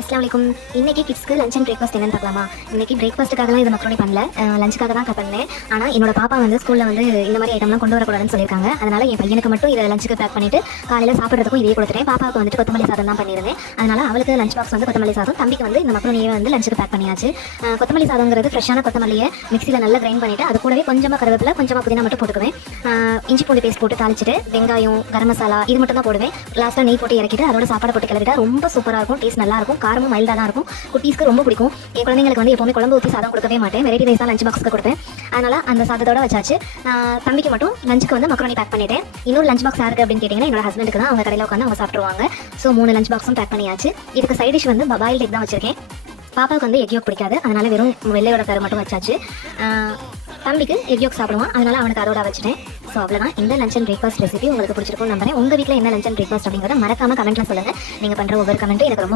அஸ்ஸலாமு அலைக்கும். இன்னைக்கு கிட்ஸ்க்கு லஞ்ச் அண்ட் பிரேக்ஃபாஸ்ட் என்னன்னு பார்க்கலாமா? இன்னைக்கு பிரேக்ஃபாஸ்ட்டுக்காகலாம் இது மக்ரோனி பண்ணல, லஞ்சுக்காக தான் பண்ணேன். ஆனால் என்னோட பாப்பா வந்து ஸ்கூலில் வந்து இந்த மாதிரி ஐட்டம்லாம் கொண்டு வரக்கூடாதுன்னு சொல்லியிருக்காங்க. அதனால் என் பையனுக்கு மட்டும் இதை லஞ்சுக்கு பேக் பண்ணிவிட்டு காலையில் சாப்பிட்றதுக்கும் இதே கொடுத்துட்டேன். பாப்பாவுக்கு வந்துட்டு கொத்தமல்லி சாதம் தான் பண்ணியிருந்தேன். அதனால் அவளுக்கு லஞ்ச் பாக்ஸ் வந்து கொத்தமல்லி சாதம், தம்பிக்கு வந்து இந்த மக்ரோனியை வந்து லஞ்சுக்கு பேக் பண்ணியாச்சு. கொத்தமல்லி சாதங்கிறது ஃப்ரெஷ்ஷான கொத்தமல்லியை மிக்சியில் நல்லா கிரைண்ட் பண்ணிவிட்டு அது கூடவே கொஞ்சமாக கருவேப்பிலை, கொஞ்சமாக புதினா மட்டும் போட்டுக்குவேன். இஞ்சி பூண்டு பேஸ்ட் போட்டு தாளிச்சிட்டு வெங்காயம், கரம் மசாலா இது மட்டும் தான் போடுவேன். லாஸ்ட்டாக நெய் போட்டு இறக்கிட்டு அதோட சாப்பாடு போட்டு கிளறிட்டா ரொம்ப சூப்பராக இருக்கும். டேஸ்ட் நல்லா இருக்கும், காரமும் மைல்டாக தான் இருக்கும். குட்டீஸ்க்கு ரொம்ப பிடிக்கும். என் குழந்தைங்களுக்கு வந்து எப்பவுமே குழம்பு ஊற்றி சாதம் கொடுக்கவே மாட்டேன், வெரைட்டி ரைஸ் தான் லஞ்ச் பாக்ஸ்க்கு கொடுப்பேன். அதனால் அந்த சாதத்தோட வச்சாச்சு. தம்பிக்கு மட்டும் லஞ்சுக்கு வந்து மக்ரோனி பேக் பண்ணிட்டேன். இன்னொரு லஞ்ச் பாக்ஸ் யாருக்கு அப்படின்னு கேட்டிங்கன்னா என்னோட ஹஸ்பண்டுக்கு தான். அவங்க கடையில் உட்காந்து அவங்க சாப்பிடுவாங்க. ஸோ 3 லஞ்ச் பாக்ஸும் பேக் பண்ணியாச்சு. இதுக்கு சைட் டிஷ் வந்து பாயில் எக் தான் வச்சிருக்கேன். பாப்பாவுக்கு வந்து எக் யோக் பிடிக்காது, அதனால் வெறும் வெள்ளையோட கரு மட்டும் வச்சாச்சு. தம்பிக்கு எக் யோக் சாப்பிடுவான், அதனால் அவனுக்கு அதோட வச்சுட்டேன். ஸோ அவ்வளோதான். இந்த லஞ்ச் அண்ட் பிரேக்ஃபாஸ்ட் ரெசிபி உங்களுக்கு பிடிச்சிருக்கும் நம்புறேன். உங்கள் வீட்டில் என்ன லஞ்ச் அண்ட் பிரேக்ஃபாஸ்ட் அப்படிங்கிறத மறக்காம கமெண்ட்டில் சொல்லுங்கள். நீங்கள் பண்ணுற ஒவ்வொரு கமெண்ட்டும் எனக்கு ரொம்ப